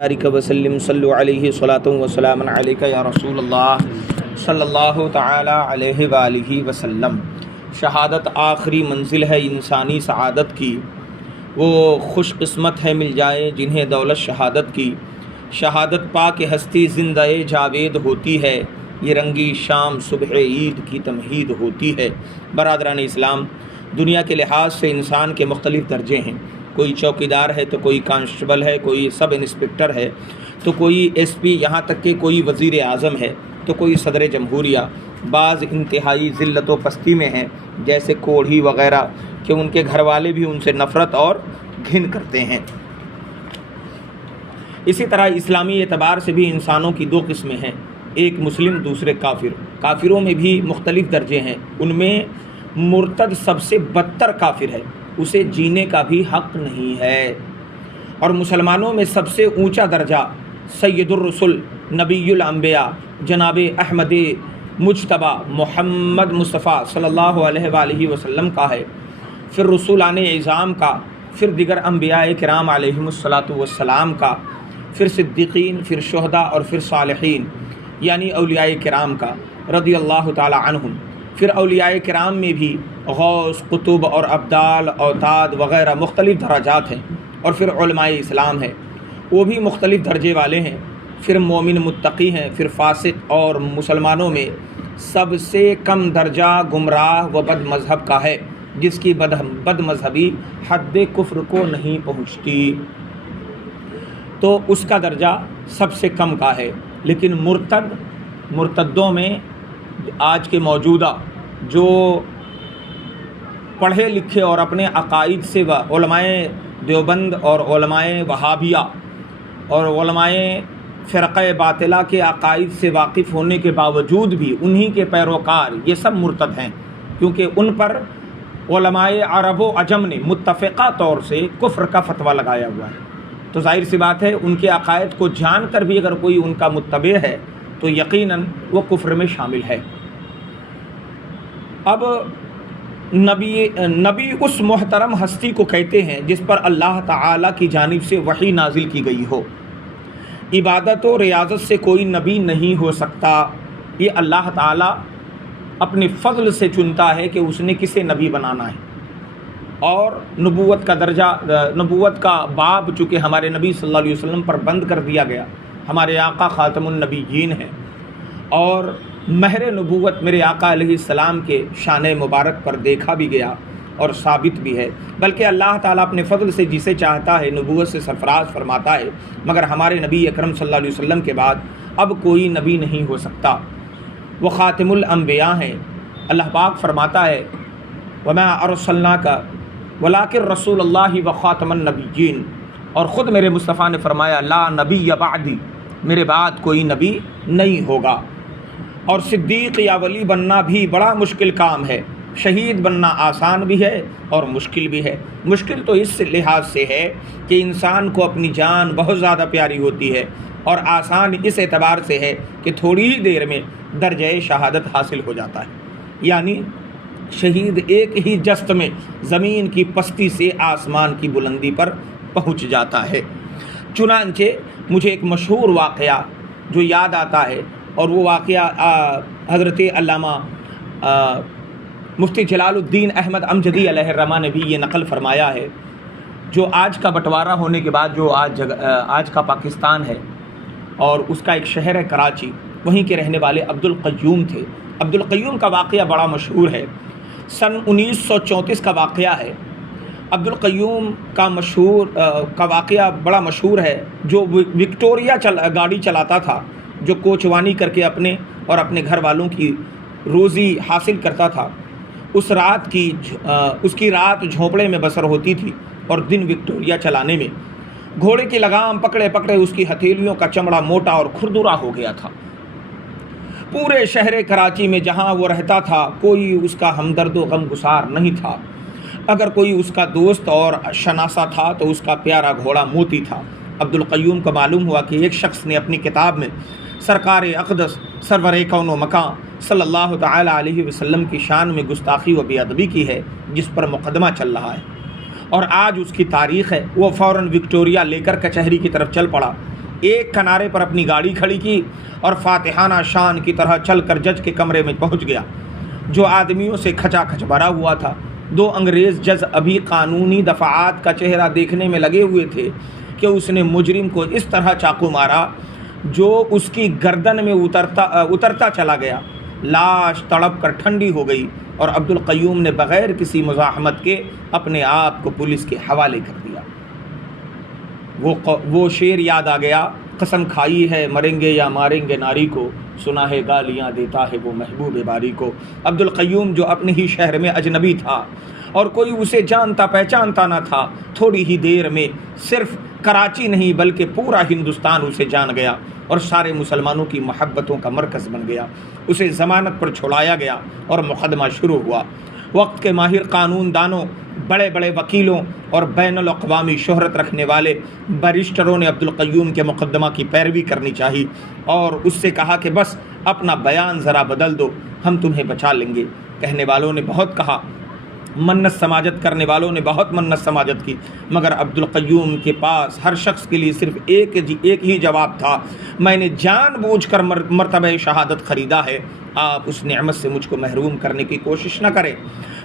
بارک وسلم صلو علیہ صلاۃ وسلام علیک یا رسول اللہ صلی اللہ تعالی علیہ وآلہ وسلم۔ شہادت آخری منزل ہے انسانی سعادت کی، وہ خوش قسمت ہے مل جائے جنہیں دولت شہادت کی۔ شہادت پا کے ہستی زندہ جاوید ہوتی ہے، یہ رنگی شام صبح عید کی تمہید ہوتی ہے۔ برادران اسلام، دنیا کے لحاظ سے انسان کے مختلف درجے ہیں۔ کوئی چوکیدار ہے تو کوئی کانسٹیبل ہے، کوئی سب انسپکٹر ہے تو کوئی ایس پی، یہاں تک کہ کوئی وزیر اعظم ہے تو کوئی صدر جمہوریہ۔ بعض انتہائی ذلت و پستی میں ہیں، جیسے کوڑھی وغیرہ، کہ ان کے گھر والے بھی ان سے نفرت اور گھن کرتے ہیں۔ اسی طرح اسلامی اعتبار سے بھی انسانوں کی دو قسمیں ہیں، ایک مسلم، دوسرے کافر۔ کافروں میں بھی مختلف درجے ہیں، ان میں مرتد سب سے بدتر کافر ہے، اسے جینے کا بھی حق نہیں ہے۔ اور مسلمانوں میں سب سے اونچا درجہ سید الرسل، نبی الانبیاء، جناب احمد مجتبی محمد مصطفیٰ صلی اللہ علیہ وآلہ وسلم کا ہے، پھر رسولان اعظام کا، پھر دیگر انبیاء کرام علیہم الصلاۃ والسلام کا، پھر صدیقین، پھر شہداء اور پھر صالحین یعنی اولیاء کرام کا رضی اللہ تعالی عنہم۔ پھر اولیاء کرام میں بھی غوث، قطب اور ابدال، اوتاد وغیرہ مختلف درجات ہیں، اور پھر علماء اسلام ہیں، وہ بھی مختلف درجے والے ہیں۔ پھر مومن متقی ہیں، پھر فاسق، اور مسلمانوں میں سب سے کم درجہ گمراہ و بد مذہب کا ہے، جس کی بد مذہبی حد کفر کو نہیں پہنچتی، تو اس کا درجہ سب سے کم کا ہے۔ لیکن مرتدوں میں آج کے موجودہ جو پڑھے لکھے اور اپنے عقائد سے علماء دیوبند اور علماء وہابیہ اور علماء فرقہ باطلہ کے عقائد سے واقف ہونے کے باوجود بھی انہی کے پیروکار یہ سب مرتد ہیں، کیونکہ ان پر علماء عرب و عجم نے متفقہ طور سے کفر کا فتویٰ لگایا ہوا ہے۔ تو ظاہر سی بات ہے، ان کے عقائد کو جان کر بھی اگر کوئی ان کا متبع ہے تو یقیناً وہ کفر میں شامل ہے۔ اب نبی اس محترم ہستی کو کہتے ہیں جس پر اللہ تعالیٰ کی جانب سے وحی نازل کی گئی ہو۔ عبادت و ریاضت سے کوئی نبی نہیں ہو سکتا، یہ اللہ تعالیٰ اپنے فضل سے چنتا ہے کہ اس نے کسے نبی بنانا ہے۔ اور نبوت کا درجہ، نبوت کا باب چونکہ ہمارے نبی صلی اللہ علیہ وسلم پر بند کر دیا گیا، ہمارے آقا خاتم النبیین ہیں، اور مہر نبوت میرے آقا علیہ السلام کے شان مبارک پر دیکھا بھی گیا اور ثابت بھی ہے، بلکہ اللہ تعالیٰ اپنے فضل سے جسے چاہتا ہے نبوت سے سرفراز فرماتا ہے، مگر ہمارے نبی اکرم صلی اللہ علیہ وسلم کے بعد اب کوئی نبی نہیں ہو سکتا، وہ خاتم الانبیاء ہیں۔ اللہ پاک فرماتا ہے وَمَا أَرْسَلْنَاكَ وَلَٰكِن رَسُولَ اللَّهِ وَخَاتَمَ النَّبِيِّينَ، اور خود میرے مصطفیٰ نے فرمایا لا نبی بعدی، میرے بعد کوئی نبی نہیں ہوگا۔ اور صدیق یا ولی بننا بھی بڑا مشکل کام ہے، شہید بننا آسان بھی ہے اور مشکل بھی ہے۔ مشکل تو اس لحاظ سے ہے کہ انسان کو اپنی جان بہت زیادہ پیاری ہوتی ہے، اور آسان اس اعتبار سے ہے کہ تھوڑی ہی دیر میں درجہ شہادت حاصل ہو جاتا ہے، یعنی شہید ایک ہی جست میں زمین کی پستی سے آسمان کی بلندی پر پہنچ جاتا ہے۔ چنانچہ مجھے ایک مشہور واقعہ جو یاد آتا ہے، اور وہ واقعہ حضرت علامہ مفتی جلال الدین احمد امجدی علیہ الرحمہ نے بھی یہ نقل فرمایا ہے، جو آج کا بٹوارہ ہونے کے بعد جو آج کا پاکستان ہے، اور اس کا ایک شہر ہے کراچی، وہیں کے رہنے والے عبد القیوم تھے۔ عبد القیوم کا واقعہ بڑا مشہور ہے، سن 1934 کا واقعہ ہے۔ عبد القیوم کا واقعہ بڑا مشہور ہے، جو وکٹوریا گاڑی چلاتا تھا، جو کوچوانی کر کے اپنے اور اپنے گھر والوں کی روزی حاصل کرتا تھا۔ اس کی رات جھونپڑے میں بسر ہوتی تھی اور دن وکٹوریا چلانے میں۔ گھوڑے کی لگام پکڑے پکڑے اس کی ہتھیلیوں کا چمڑا موٹا اور کھردرا ہو گیا تھا۔ پورے شہر کراچی میں جہاں وہ رہتا تھا کوئی اس کا ہمدرد و غمگسار نہیں تھا، اگر کوئی اس کا دوست اور شناسا تھا تو اس کا پیارا گھوڑا موتی تھا۔ عبد القیوم کو معلوم ہوا کہ ایک شخص نے اپنی کتاب میں سرکار اقدس سرور کون و مکان صلی اللہ تعالی علیہ وسلم کی شان میں گستاخی و بے ادبی کی ہے، جس پر مقدمہ چل رہا ہے، اور آج اس کی تاریخ ہے۔ وہ فوراً وکٹوریا لے کر کچہری کی طرف چل پڑا ایک کنارے پر اپنی گاڑی کھڑی کی اور فاتحانہ شان کی طرح چل کر جج کے کمرے میں پہنچ گیا، جو آدمیوں سے کھچا کھچ بھرا ہوا تھا۔ 2 انگریز جج ابھی قانونی دفعات کا چہرہ دیکھنے میں لگے ہوئے تھے کہ اس نے مجرم کو اس طرح چاقو مارا جو اس کی گردن میں اترتا چلا گیا۔ لاش تڑپ کر ٹھنڈی ہو گئی اور عبدالقیوم نے بغیر کسی مزاحمت کے اپنے آپ کو پولیس کے حوالے کر دیا۔ وہ شعر یاد آ گیا، قسم کھائی ہے مریں گے یا ماریں گے ناری کو، سنا ہے گالیاں دیتا ہے وہ محبوب باری کو۔ عبدالقیوم جو اپنے ہی شہر میں اجنبی تھا اور کوئی اسے جانتا پہچانتا نہ تھا، تھوڑی ہی دیر میں صرف کراچی نہیں بلکہ پورا ہندوستان اسے جان گیا اور سارے مسلمانوں کی محبتوں کا مرکز بن گیا۔ اسے ضمانت پر چھڑایا گیا اور مقدمہ شروع ہوا۔ وقت کے ماہر قانون دانوں، بڑے بڑے وکیلوں اور بین الاقوامی شہرت رکھنے والے بیرسٹروں نے عبدالقیوم کے مقدمہ کی پیروی کرنی چاہی اور اس سے کہا کہ بس اپنا بیان ذرا بدل دو، ہم تمہیں بچا لیں گے۔ کہنے والوں نے بہت کہا، منت سماجت کرنے والوں نے بہت منت سماجت کی، مگر عبدالقیوم کے پاس ہر شخص کے لیے صرف ایک ہی جواب تھا، میں نے جان بوجھ کر مرتبہ شہادت خریدا ہے، آپ اس نعمت سے مجھ کو محروم کرنے کی کوشش نہ کریں،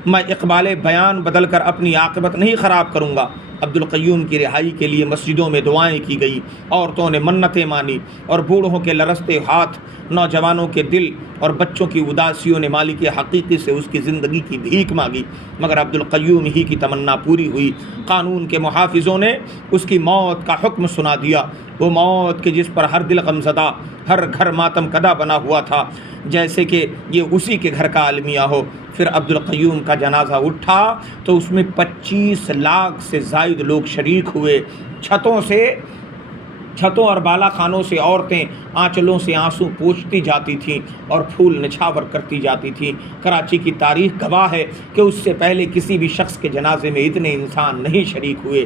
میں اقبال بیان بدل کر اپنی عاقبت نہیں خراب کروں گا۔ عبدالقیوم کی رہائی کے لیے مسجدوں میں دعائیں کی گئی، عورتوں نے منتیں مانی اور بوڑھوں کے لرزتے ہاتھ، نوجوانوں کے دل اور بچوں کی اداسیوں نے مالک حقیقی سے اس کی زندگی کی بھیک مانگی، مگر عبدالقیوم ہی کی تمنا پوری ہوئی۔ قانون کے محافظوں نے اس کی موت کا حکم سنا دیا، وہ موت کہ جس پر ہر دل غمزدہ، ہر گھر ماتم کدہ بنا ہوا تھا، جیسے کہ یہ اسی کے گھر کا المیہ ہو۔ پھر عبدالقیوم کا جنازہ اٹھا تو اس میں 25 لاکھ سے زائد لوگ شریک ہوئے۔ چھتوں اور بالا خانوں سے عورتیں آنچلوں سے آنسو پوچھتی جاتی تھیں اور پھول نچھاور کرتی جاتی تھیں۔ کراچی کی تاریخ گواہ ہے کہ اس سے پہلے کسی بھی شخص کے جنازے میں اتنے انسان نہیں شریک ہوئے۔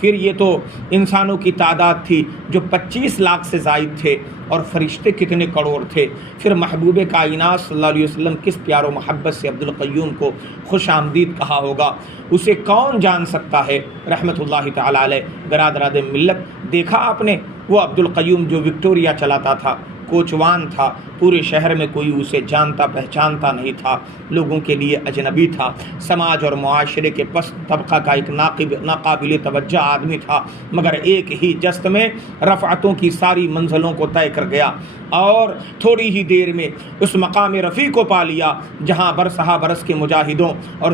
پھر یہ تو انسانوں کی تعداد تھی جو 25 لاکھ سے زائد تھے، اور فرشتے کتنے کروڑ تھے۔ پھر محبوب کائنات صلی اللہ علیہ وسلم کس پیار و محبت سے عبدالقیوم کو خوش آمدید کہا ہوگا، اسے کون جان سکتا ہے رحمۃ اللہ تعالی علیہ۔ برادران ملت، دیکھا آپ نے وہ عبدالقیوم جو وکٹوریا چلاتا تھا، کوچوان تھا، پورے شہر میں کوئی اسے جانتا پہچانتا نہیں تھا، لوگوں کے لیے اجنبی تھا، سماج اور معاشرے کے پست طبقہ کا ایک ناقابل توجہ آدمی تھا، مگر ایک ہی جست میں رفعتوں کی ساری منزلوں کو طے کر گیا اور تھوڑی ہی دیر میں اس مقام رفیع کو پا لیا جہاں برسہ برس کے مجاہدوں اور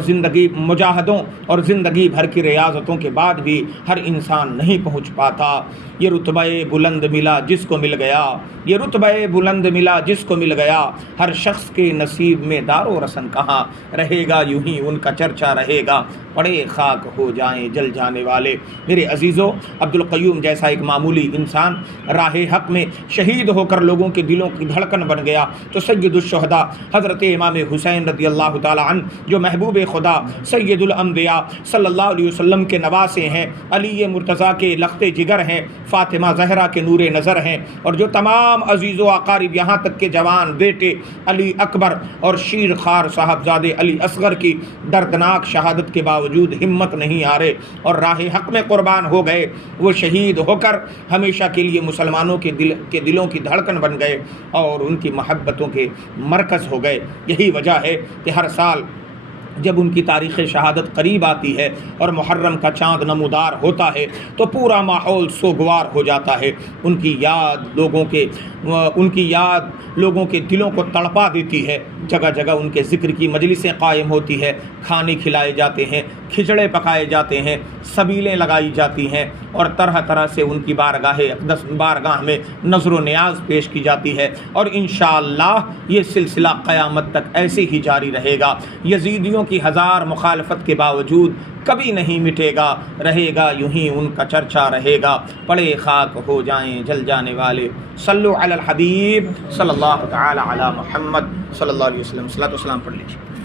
زندگی بھر کی ریاضتوں کے بعد بھی ہر انسان نہیں پہنچ پاتا۔ یہ رتبہ بلند ملا جس کو مل گیا، یہ رتبہ بلند ملا جس کو مل گیا، ہر شخص کے نصیب میں دار و رسن کہاں رہے گا، یوں ہی ان کا چرچا رہے گا، پڑے خاک ہو جائیں جل جانے والے۔ میرے عزیزوں، عبدالقیوم جیسا ایک معمولی انسان راہ حق میں شہید ہو کر لوگوں کے دلوں کی دھڑکن بن گیا تو سید الشہداء حضرت امام حسین رضی اللہ تعالی عنہ، جو محبوب خدا سید الانبیاء صلی اللہ علیہ وسلم کے نواسے ہیں، علی مرتضیٰ کے لخت جگر ہیں، فاطمہ زہرا کے نور نظر ہیں، اور جو تمام عزیز و اقارب یہاں تک کہ جوان بیٹے علی اکبر اور شیر خوار صاحبزادے علی اصغر کی دردناک شہادت کے باوجود ہمت نہیں ہارے اور راہ حق میں قربان ہو گئے، وہ شہید ہو کر ہمیشہ کے لیے مسلمانوں کے دلوں کی دھڑکن بن گئے اور ان کی محبتوں کے مرکز ہو گئے۔ یہی وجہ ہے کہ ہر سال جب ان کی تاریخ شہادت قریب آتی ہے اور محرم کا چاند نمودار ہوتا ہے تو پورا ماحول سوگوار ہو جاتا ہے۔ ان کی یاد لوگوں کے دلوں کو تڑپا دیتی ہے، جگہ جگہ ان کے ذکر کی مجلسیں قائم ہوتی ہے، کھانے کھلائے جاتے ہیں، کھچڑے پکائے جاتے ہیں، سبیلیں لگائی جاتی ہیں اور طرح طرح سے ان کی بارگاہ میں نظر و نیاز پیش کی جاتی ہے، اور انشاءاللہ یہ سلسلہ قیامت تک ایسے ہی جاری رہے گا۔ یزیدیوں کی ہزار مخالفت کے باوجود کبھی نہیں مٹے گا، رہے گا یوں ہی ان کا چرچا رہے گا، پڑے خاک ہو جائیں جل جانے والے۔ صلو علی الحبیب صلی اللہ تعالی علی محمد صلی اللہ علیہ وسلم، صلاۃ و سلام پڑھ لیجیے۔